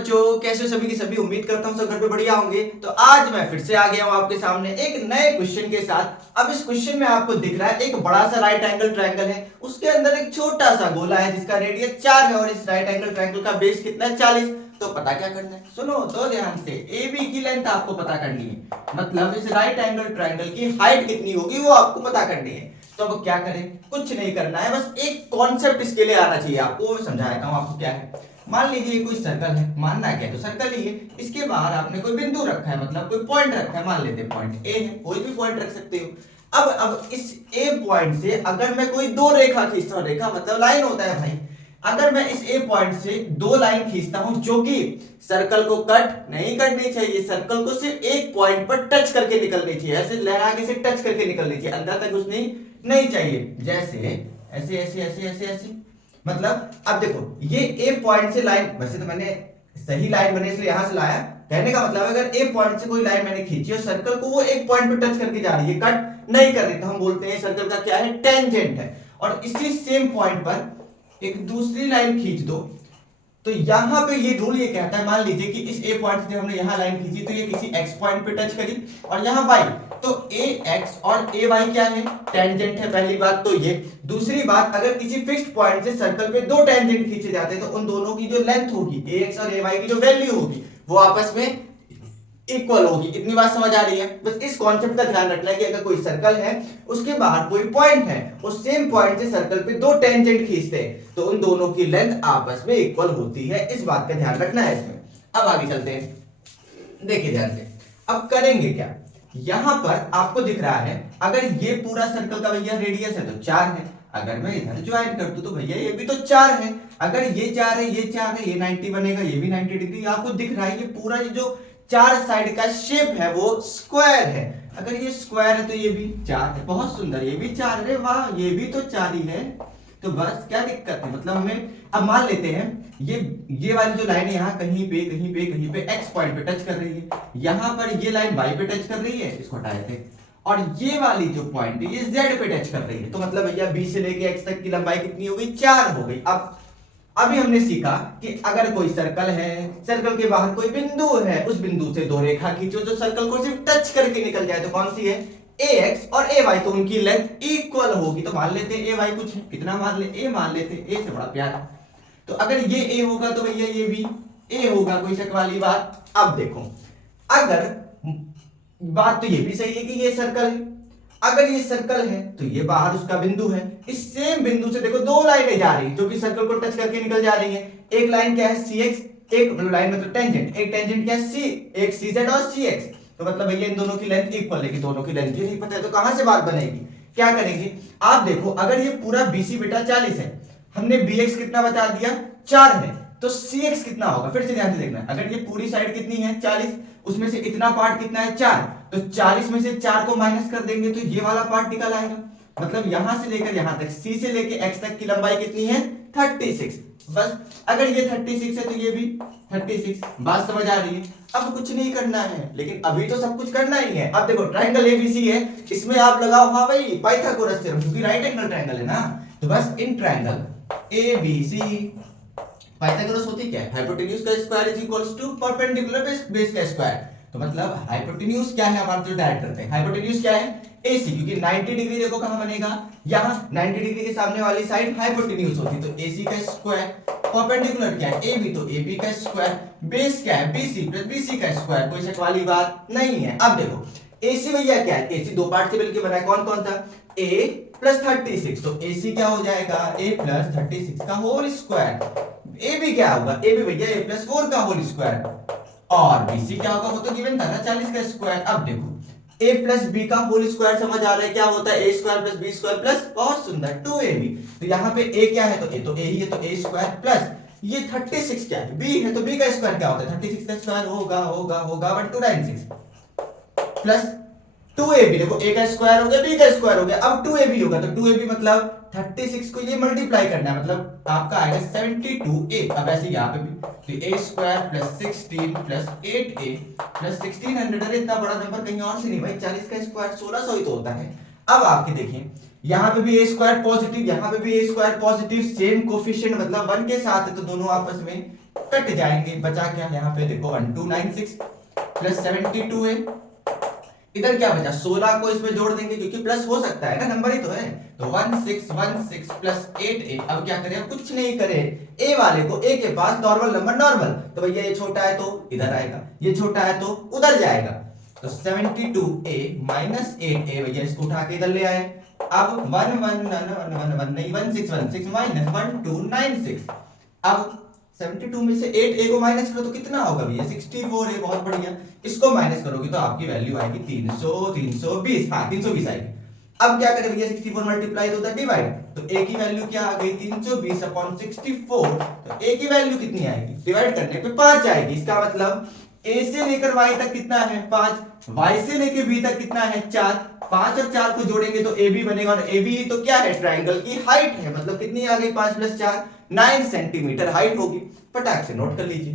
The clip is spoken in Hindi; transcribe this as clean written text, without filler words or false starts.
बच्चों, कैसे हो सभी की सभी। उम्मीद करता हूँ सब घर पे बढ़िया होंगे। तो आज मैं फिर से आ गया हूँ आपके सामने एक नए क्वेश्चन के साथ। अब इस क्वेश्चन में आपको दिख रहा है एक बड़ा सा राइट एंगल ट्रायंगल है, उसके अंदर एक छोटा सा गोला है जिसका रेडियस 4 है और इस राइट एंगल ट्रायंगल का बेस कितना है 40। तो पता क्या करना है, सुनो तो ध्यान से। AB की लेंथ आपको पता करनी है, मतलब इस राइट एंगल ट्रायंगल की हाइट कितनी होगी वो आपको पता करनी है। तो अब क्या करें, कुछ नहीं करना है, बस एक कॉन्सेप्ट इसके लिए आना चाहिए आपको, वो समझाता हूँ आपको क्या है। मान लीजिए कोई सर्कल है, मानना क्या है तो सर्कल ही है, इसके बाहर आपने कोई बिंदु रखा है, मतलब कोई पॉइंट रखा है, मान लेते हैं पॉइंट ए है, कोई भी पॉइंट रख सकते हो। अब इस ए पॉइंट से अगर मैं कोई दो रेखा खींचता हूं, रेखा मतलब लाइन होता है भाई। अगर मैं इस ए पॉइंट से दो लाइन खींचता हूं जो कि सर्कल को कट नहीं करनी चाहिए, सर्कल को सिर्फ एक पॉइंट पर टच करके निकलनी चाहिए, ऐसे लहरा के से टच करके निकलनी चाहिए, अंदर तक घुसनी नहीं चाहिए। जैसे ऐसे ऐसे ऐसे ऐसे ऐसे, मतलब अब देखो ये ए पॉइंट से लाइन, वैसे तो मैंने सही लाइन बने इसलिए यहां से लाया, कहने का मतलब अगर ए पॉइंट से कोई लाइन मैंने खींची और सर्कल को वो एक पॉइंट पे टच करके जा रही है, कट नहीं कर रही, तो हम बोलते हैं सर्कल का क्या है, टेंजेंट है। और इसी सेम पॉइंट पर एक दूसरी लाइन खींच दो, तो यहां पे ये रूल ये कहता है, मान लीजिए कि इस ए पॉइंट से हमने यहां लाइन खींची तो ये किसी एक्स पॉइंट पे टच करी और यहां वाई, तो ए एक्स और ए वाई क्या है, टेंजेंट है। पहली बात तो ये। दूसरी बात, अगर किसी फिक्स्ड पॉइंट से सर्कल पे दो टेंजेंट खींचे जाते हैं तो उन दोनों की जो लेंथ होगी, ए एक्स और ए वाई की जो वैल्यू होगी वो आपस में इक्वल होगी। इतनी बात समझ आ रही है। बस इस कॉन्सेप्ट का ध्यान रखना है कि अगर कोई सर्कल है उसके बाहर कोई पॉइंट है, उस सेम पॉइंट से सर्कल पे दो टेंजेंट खींचते हैं तो उन दोनों की लेंथ आपस में इक्वल होती है। इस बात का ध्यान रखना है इसमें। अब आगे चलते हैं, देखिए ध्यान से। अब करेंगे क्या, यहां पर आपको दिख रहा है अगर ये पूरा सर्कल का भैया रेडियस है तो 4 है, अगर मैं इधर ज्वाइन कर दूं तो भैया ये भी तो 4 है। अगर ये 4 है, ये 4 है, ये 90 बनेगा, ये भी 90 डिग्री। आपको दिख रहा है ये पूरा ये जो चार साइड का शेप है वो स्क्वायर है। अगर ये स्क्वायर है तो ये भी 4 है, बहुत सुंदर, ये भी 4 है, वाह ये भी तो 4 ही है। तो बस क्या दिक्कत है, मतलब हमें अब मान लेते हैं ये वाली जो लाइन है यहाँ कहीं पे कहीं पे कहीं पे एक्स पॉइंट पे टच कर रही है, यहाँ पर ये लाइन वाई पे टच कर रही है, इसको हटा देते हैं, और ये वाली जो पॉइंट है ये जेड पे टच कर रही है। तो मतलब भैया बी से लेके एक्स तक की लंबाई कितनी हो गई, 4 हो गई। अब अभी हमने सीखा कि अगर कोई सर्कल है, सर्कल के बाहर कोई बिंदु है, उस बिंदु से दो रेखा खींचो जो सर्कल को सिर्फ टच करके निकल जाए, तो कौन सी है, ax और ay, तो उनकी लेंथ इक्वल होगी। तो मान लेते हैं ay कुछ है, कितना मान ले, a मान लेते हैं, a से बड़ा प्यारा। तो अगर ये a होगा तो भैया ये भी a होगा, कोई शक वाली बात। अब देखो, अगर बात तो ये भी सही है कि ये सर्कल है, अगर ये सर्कल है तो ये बाहर उसका बिंदु है, इस सेम बिंदु से देखो दो लाइनें जा रही जो कि सर्कल को टच करके निकल जा रही हैं। एक लाइन क्या है cx, एक मतलब लाइन मतलब टेंजेंट, एक टेंजेंट क्या है c, एक cz और cx। तो मतलब भैया इन दोनों की लेंथ इक्वल है, कि दोनों की लेंथ ही नहीं पता है तो कहां से बात बनेगी। क्या करेंगे, आप देखो अगर ये पूरा BC बेटा 40 है, हमने BX कितना बता दिया 4 है, तो CX कितना होगा, फिर से ध्यान से देखना। अगर ये पूरी साइड कितनी है 40, उसमें से इतना पार्ट कितना है 4, तो 40 में से 4 को माइनस कर देंगे तो ये वाला पार्ट निकल आएगा। मतलब यहां से लेकर यहां तक C से लेकर X तक की लंबाई कितनी है 36। बस अगर ये 36 है तो ये भी 36। बात समझ आ रही है। अब कुछ नहीं करना है, लेकिन अभी तो सब कुछ करना ही है। अब देखो ट्रायंगल ABC है, इसमें आप लगाओ हाँ भाई पाइथागोरस थ्योरम, क्योंकि राइट एंगल ट्रायंगल है ना। तो बस इन ट्रायंगल ABC पाइथागोरस होती क्या है, हाइपोटेन्यूज का square is equals to perpendicular base का स्क्वायर। तो मतलब हाइपोटेन्यूज क्या है, हमारे जो डायरेक्ट करते हैं, हाइपोटेन्यूज क्या है AC, क्योंकि 90 डिग्री देखो कहां बनेगा, यहां 90 डिग्री के सामने वाली साइड हाइपोटेन्यूज होती है, तो AC का स्क्वायर। परपेंडिकुलर क्या है AB, तो AB का स्क्वायर। बेस क्या है BC प्लस BC का स्क्वायर, कोई शक वाली बात नहीं है। अब देखो AC भैया क्या है, AC दो पार्ट से मिलकर बना है, कौन कौन सा, A प्लस 36, तो AC क्या हो जाएगा A प्लस 36 का होल स्क्वायर। AB क्या होगा, AB भैया A प्लस 4 का होल स्क्वायर, और BC क्या होगा, वो तो गिवन था ना 40 का स्क्वायर। अब देखो a प्लस बी का होल स्क्वायर समझ आ रहा है, क्या होता है a square plus B square plus, बहुत सुंदर 2ab। तो यहाँ पे a क्या है, तो a ही है, तो a स्क्वायर प्लस ये 36 क्या है, b है, तो b का स्क्वायर क्या होता है, 36 का स्क्वायर होगा 1296 प्लस 2ab। देखो a का स्क्वायर हो गया, b का स्क्वायर हो गया, अब 2ab होगा, तो 2ab मतलब 36 को ये मल्टीप्लाई करना है, मतलब आपका आएगा 72a। अब ऐसे यहाँ पे भी तो a square plus 16 plus 8a plus 1600, अरे इतना बड़ा नंबर कहीं और से नहीं भाई, 40 का स्क्वायर 1600 ही तो होता है। अब आपके देखिए यहाँ पे भी a स्क्वायर पॉजिटिव, यहाँ पे भी a square positive, same coefficient मतलब 1 के साथ है, तो दोनों आपस में कट जाएंगे, बचा क्या यहाँ पे देखो 1296 प्लस 72 है, इधर क्या बचा 16 को इसमें जोड़ देंगे क्योंकि प्लस हो सकता है ना, नंबर ही तो है। तो 1616 प्लस 8a, अब क्या करें, कुछ नहीं करें, ए वाले को, ए के पास नॉर्मल नंबर नॉर्मल, तो भैया ये छोटा है तो इधर आएगा, ये छोटा है तो उधर जाएगा। तो 72a माइनस 8a, भैया इसको उठा के इधर ले आए। अब 1616 माइनस 1296, अब 72 में से 8a को माइनस करो तो कितना होगा भैया 64 है, बहुत बढ़िया। इसको माइनस करोगे तो आपकी वैल्यू आएगी 320, हाँ 320 आएगी। अब क्या करें भैया 64 मल्टीप्लाई तो होता है डिवाइड, तो a की वैल्यू क्या आ गई 320 अपॉन 64, तो a की वैल्यू कितनी आएगी, डिवाइड करने पे 5 आएगी। इसका मतलब a से लेकर y तक कितना है 5, y से लेकर b तक कितना है 4, 5 और 4 को जोड़ेंगे तो AB बनेगा, और AB तो क्या है ट्रायंगल की हाइट है, मतलब कितनी आ गई 5 प्लस 4 9 सेंटीमीटर हाइट होगी। फटाक से नोट कर लीजिए।